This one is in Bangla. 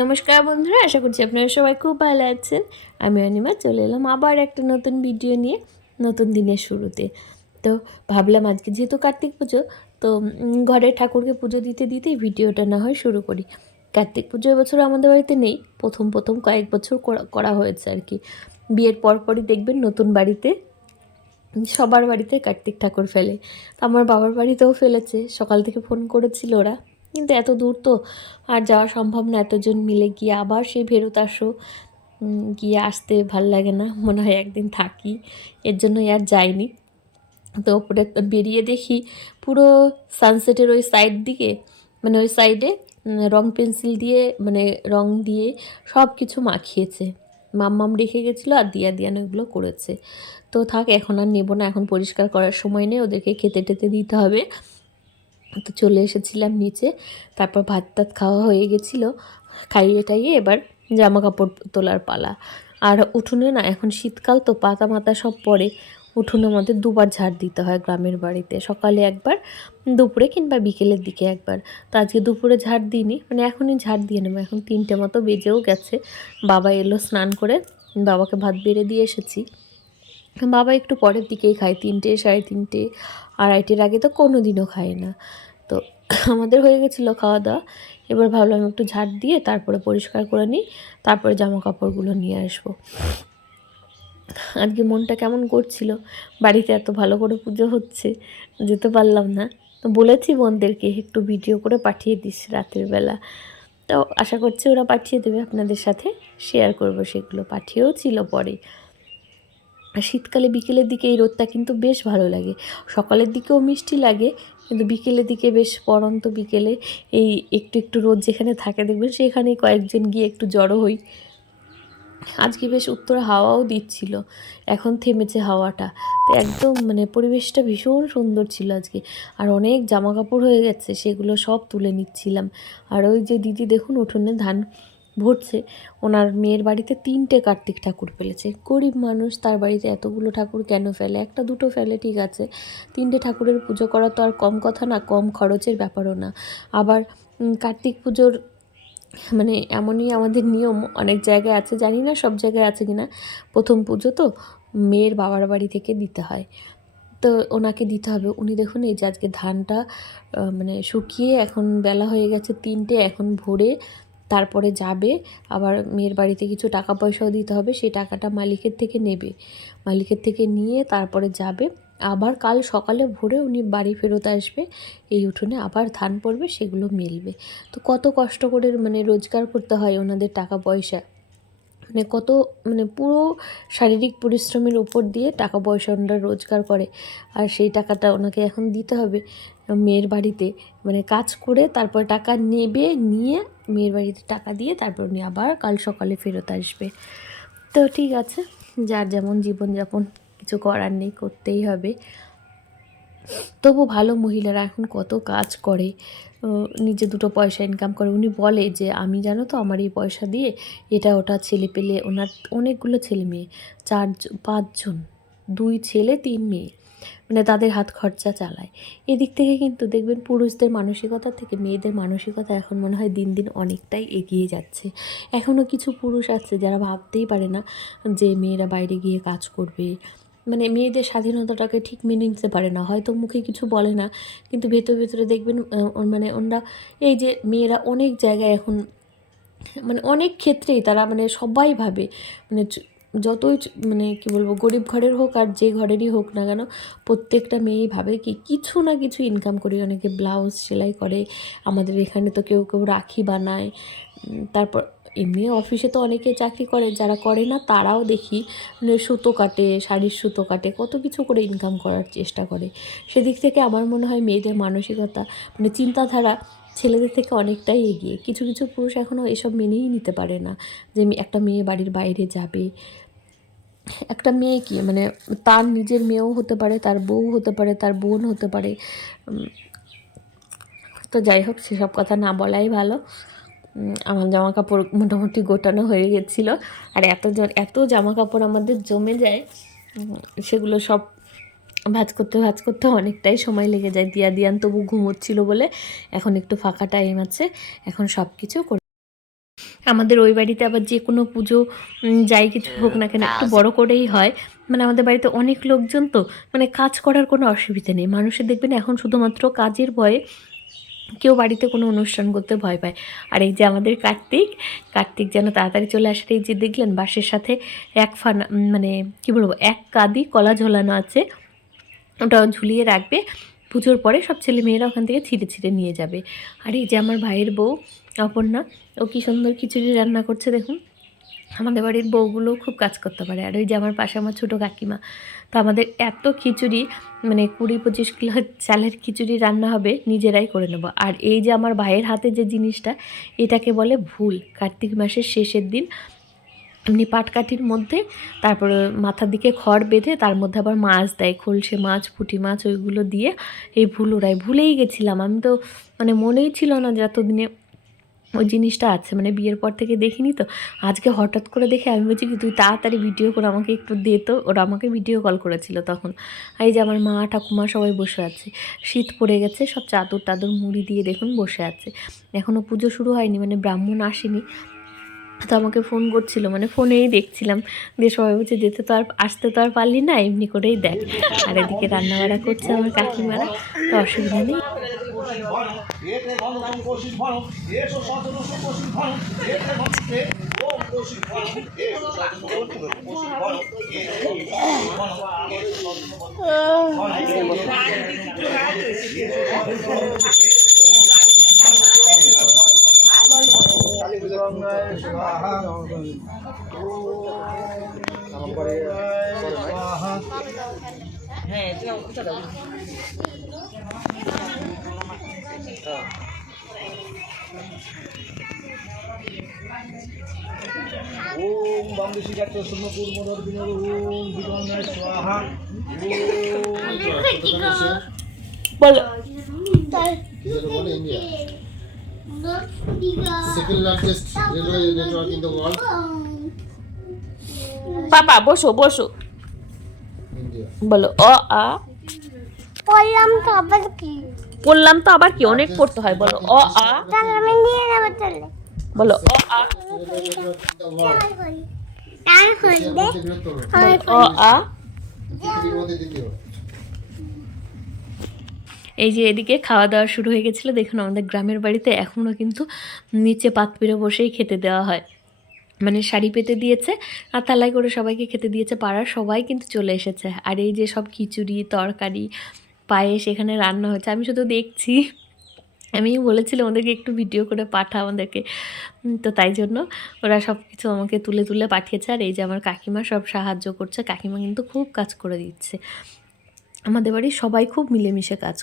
নমস্কার বন্ধুরা, আশা করছি আপনারা সবাই খুব ভালো আছেন। আমি অনিমা, চলে এলাম আবার একটা নতুন ভিডিও নিয়ে, নতুন দিনের শুরুতে। তো ভাবলাম আজকে যেহেতু কার্তিক পুজো, তো ঘরের ঠাকুরকে পুজো দিতে দিতেই ভিডিওটা না হয় শুরু করি। কার্তিক পুজো এবছর আমাদের বাড়িতে নেই, প্রথম প্রথম কয়েক বছর করা- করা হয়েছে আর কি। বিয়ের পরপরই দেখবেন নতুন বাড়িতে, সবার বাড়িতে কার্তিক ঠাকুর ফেলে। আমার বাবার বাড়িতেও ফেলেছে, সকাল থেকে ফোন করেছিল ওরা। কিন্তু এত দূর তো আর যাওয়া সম্ভব না। এতজন মিলে গিয়ে আবার সেই ফেরত আসো। গিয়ে আসতে ভালো লাগে না। মনে হয় একদিন থাকি। এর জন্যই আর যাইনি। তো ওপরে বেরিয়ে দেখি পুরো সানসেটের ওই সাইড দিকে মানে ওই সাইডে রং পেন্সিল দিয়ে মানে রং দিয়ে সব কিছু মাখিয়েছে। মাম্মাম রেখে গেছিল আর দিয়া দিয়ান ওগুলো করেছে। তো থাক, এখন আর নেব না। এখন পরিষ্কার করার সময় নেই। ওদেরকে খেতে টেতে দিতে হবে। তো চলে এসেছিলাম নিচে, তারপর ভাত টাত খাওয়া হয়ে গেছিল। খাইয়ে টাইয়ে এবার জামা কাপড় তোলার পালা। আর উঠোনে না, এখন শীতকাল তো, পাতা মাতা সব পড়ে। উঠোনে আমাদের দুবার ঝাড় দিতে হয় গ্রামের বাড়িতে। সকালে একবার, দুপুরে কিংবা বিকেলের দিকে একবার। তো আজকে দুপুরে ঝাড় দিইনি মানে এখনই ঝাড় দিয়ে নেব। এখন তিনটে মতো বেজেও গেছে। বাবা এলো স্নান করে, বাবাকে ভাত বেড়ে দিয়ে এসেছি। বাবা একটু পরের দিকেই খায়, তিনটে, সাড়ে তিনটে, আড়াইটের আগে তো কোনো দিনও খায় না। তো আমাদের হয়ে গেছিল খাওয়া দাওয়া এবার ভাবলাম একটু ঝাড় দিয়ে তারপরে পরিষ্কার করে নিই, তারপরে জামা কাপড়গুলো নিয়ে আসব। আজকে মনটা কেমন করছিল? বাড়িতে এত ভালো করে পুজো হচ্ছে, যেতে পারলাম না। তো বলেছি বোনদেরকে, একটু ভিডিও করে পাঠিয়ে দিস রাতের বেলা। তো আশা করছি ওরা পাঠিয়ে দেবে, আপনাদের সাথে শেয়ার করব সেগুলো। পাঠিয়েও ছিল পরে। আর শীতকালে বিকেলের দিকে এই রোদটা কিন্তু বেশ ভালো লাগে। সকালের দিকেও মিষ্টি লাগে, কিন্তু বিকেলের দিকে বেশ পরন্ত বিকেলে এই একটু একটু রোদ যেখানে থাকে দেখবেন সেখানেই কয়েকজন গিয়ে একটু জড়ো হই। আজকে বেশ উত্তরে হাওয়াও দিচ্ছিল, এখন থেমেছে হাওয়াটা। তো একদম মানে পরিবেশটা ভীষণ সুন্দর ছিল আজকে। আর অনেক জামা কাপড় হয়ে গেছে, সেগুলো সব তুলে নিচ্ছিলাম। আর ওই যে দিদি দেখুন উঠোনে ধান ভরছে। ওনার মেয়ের বাড়িতে তিনটে কার্তিক ঠাকুর ফেলেছে। গরিব মানুষ, তার বাড়িতে এতগুলো ঠাকুর কেন ফেলে? একটা দুটো ফেলে, ঠিক আছে। তিনটে ঠাকুরের পুজো করা তো আর কম কথা না, কম খরচের ব্যাপারও না। আবার কার্তিক পুজোর মানে এমনই আমাদের নিয়ম, অনেক জায়গায় আছে, জানি না সব জায়গায় আছে কিনা। প্রথম পুজো তো মেয়ের বাবার বাড়ি থেকে দিতে হয়। তো ওনাকে দিতে হবে। উনি দেখুন, এই যে আজকে ধানটা মানে শুকিয়ে এখন বেলা হয়ে গেছে তিনটে, এখন ভোরে তারপরে যাবে, আবার মেয়ের বাড়িতে কিছু টাকা পয়সাও দিতে হবে, সেই টাকাটা মালিকের থেকে নেবে। মালিকের থেকে নিয়ে তারপরে যাবে। আবার কাল সকালে ভোরে উনি বাড়ি ফেরত আসবে, এই উঠোনে আবার ধান পড়বে, সেগুলো মেলবে। তো কত কষ্ট করে মানে রোজগার করতে হয় ওনাদের টাকা পয়সা। মানে কত মানে পুরো শারীরিক পরিশ্রমের উপর দিয়ে টাকা পয়সা ওনারা রোজগার করে, আর সেই টাকাটা ওনাকে এখন দিতে হবে। মেয়ের বাড়িতে মানে কাজ করে তারপর টাকা নেবে, নিয়ে মেয়ের বাড়িতে টাকা দিয়ে তারপর উনি আবার কাল সকালে ফেরত আসবে। তো ঠিক আছে, যার যেমন জীবনযাপন, কিছু করার নেই, করতেই হবে। তবু ভালো মহিলারা এখন কত কাজ করে। নিজে দুটো পয়সা ইনকাম করে। উনি বলে যে, আমি জানো তো আমার এই পয়সা দিয়ে এটা ওটা ছেলে পেলে, ওনার অনেকগুলো ছেলে মেয়ে চার পাঁচজন, দুই ছেলে, তিন মেয়ে। মানে তাদের হাত খরচা চালায়। এদিক থেকে কিন্তু দেখবেন পুরুষদের মানসিকতা থেকে মেয়েদের মানসিকতা এখন মনে হয় দিন দিন অনেকটাই এগিয়ে যাচ্ছে। এখনও কিছু পুরুষ আছে যারা ভাবতেই পারে না যে মেয়েরা বাইরে গিয়ে কাজ করবে। মানে মেয়েদের স্বাধীনতাটাকে ঠিক মেনে নিতে পারে না। হয়তো মুখে কিছু বলে না, কিন্তু ভেতর ভেতরে দেখবেন মানে ওনারা এই যে মেয়েরা অনেক জায়গায় এখন মানে অনেক ক্ষেত্রেই তারা মানে সবাই ভাবে মানে যতই মানে কি বলব, গরিব ঘরের হোক আর যে ঘরেরই হোক না কেন, প্রত্যেকটা মেয়েই ভাবে কি কিছু না কিছু ইনকাম করি অনেকে ব্লাউজ সেলাই করে। আমাদের এখানে তো কেউ কেউ রাখি বানায়। তারপর এমনি অফিসে তো অনেকে চাকরি করে, যারা করে না তারাও দেখি মানে সুতো কাটে, শাড়ির সুতো কাটে, কত কিছু করে ইনকাম করার চেষ্টা করে। সেদিক থেকে আমার মনে হয় মেয়েদের মানসিকতা মানে চিন্তাধারা ছেলেদের থেকে অনেকটাই এগিয়ে। কিছু কিছু পুরুষ এখনও এসব মেনেই নিতে পারে না যে একটা মেয়ে বাড়ির বাইরে যাবে। একটা মেয়ে কি মানে তার নিজের মেয়েও হতে পারে, তার বউ হতে পারে, তার বোন হতে পারে। তো যাই হোক, সেসব কথা না বলাই ভালো। আমার জামা কাপড় মোটামুটি গোটানো হয়ে গেছিল। আর এত এত জামা কাপড় আমাদের জমে যায় সেগুলো সব ভাজ করতে ভাজ করতে অনেকটাই সময় লেগে যায়। দিয়া দিয়ান তবু ঘুমোচ্ছিল বলে এখন একটু ফাঁকা টাইম আছে এখন সব কিছু করে। আমাদের ওই বাড়িতে আবার যে কোনো পুজো যাই কিছু হোক না কেন একটু বড় করেই হয়। মানে আমাদের বাড়িতে অনেক লোকজন তো মানে কাজ করার কোনো অসুবিধা নেই। মানুষের দেখবেন এখন শুধুমাত্র কাজের ভয়ে কেউ বাড়িতে কোনো অনুষ্ঠান করতে ভয় পায়। আর এই যে আমাদের কার্তিক কার্তিক যেন তাড়াতাড়ি চলে আসে এই যে দেখলেন বাঁশের সাথে এক ফানা মানে কি বলব এক কাদি কলা ঝোলানো আছে। ওটা ঝুলিয়ে রাখবে। পুজোর পরে সব ছেলে মেয়েরা ওখান থেকে ছিঁড়ে ছিঁড়ে নিয়ে যাবে। আর এই যে আমার ভাইয়ের বউ, অপর্ণা, ও কি সুন্দর খিচুড়ি রান্না করছে দেখুন। আমাদের বাড়ির বউগুলোও খুব কাজ করতে পারে। আর ওই যে আমার পাশে আমার ছোটো কাকিমা, তো আমাদের এত খিচুড়ি মানে কুড়ি পঁচিশ কিলো চালের খিচুড়ি রান্না হবে, নিজেরাই করে নেব। আর এই যে আমার ভাইয়ের হাতে যে জিনিসটা, এটাকে বলে ভুল। কার্তিক মাসের শেষের দিন এমনি পাটকাঠির মধ্যে, তারপরে মাথার দিকে খড় বেঁধে তার মধ্যে আবার মাছ দেয়, খলসে মাছ, পুঁটি মাছ, ওইগুলো দিয়ে। এই ভুল ওরাই ভুলেই গেছিলাম। আমি তো মানে মনেই ছিল না যে এতদিনে ওই জিনিসটা আছে। মানে বিয়ের পর থেকে দেখিনি তো। আজকে হঠাৎ করে দেখে আমি বলছি কি, তুই তাড়াতাড়ি ভিডিও করে আমাকে একটু দে তো। ওরা আমাকে ভিডিও কল করেছিল তখন। এই যে আমার মা, ঠাকুমা সবাই বসে আছে। শীত পড়ে গেছে, সব চাদর টাদর মুড়ি দিয়ে দেখুন বসে আছে। এখনও পুজো শুরু হয়নি মানে ব্রাহ্মণ আসেনি। তো আমাকে ফোন করছিল মানে ফোনেই দেখছিলাম। দিয়ে সবাই বলছে যেতে তো আর আসতে তো আর পারলি না, এমনি করেই দেখ। আর এদিকে রান্নাবাড়া করছে আমার কাকিমারা, তো অসুবিধা নেই। এতে গণতম কোশিস ভরো এসো সতেরোশো কোশিস ভরো এতে গণতে ওম কোশিস ভরো এসো সতেরোশো কোশিস ভরো এসো কোশিস ভরো এসো ওম বামদেশি গাত্র সুন্নপুর মদর বিনোদ ওম বিগণায় স্বাহা বলো World, পাপা বসো বসো। বলো অ আ। বললাম তো আবার কি? বললাম তো আবার কি অনেক পড়তে হয় বলো অ আ। তাহলে আমি নিয়ে নেব তাহলে। বলো অ আ। এশিয়ার হলে। অ আ। এই যে এদিকে খাওয়া দাওয়া শুরু হয়ে গেছিল, দেখুন আমাদের গ্রামের বাড়িতে এখনও কিন্তু নিচে পাত পেরে বসেই খেতে দেওয়া হয়। মানে শাড়ি পেতে দিয়েছে আর তালাই করে সবাইকে খেতে দিয়েছে, পাড়ার সবাই কিন্তু চলে এসেছে। আর এই যে সব খিচুড়ি, তরকারি, পায়েস এখানে রান্না হচ্ছে। আমি শুধু দেখছি, আমি বলেছিলাম ওদেরকে একটু ভিডিও করে পাঠা আমাদেরকে তো তাই জন্য ওরা সব কিছু আমাকে তুলে তুলে পাঠিয়েছে। আর এই যে আমার কাকিমা সব সাহায্য করছে, কাকিমা কিন্তু খুব কাজ করে দিচ্ছে। আমাদের বাড়ির সবাই খুব মিলেমিশে কাজ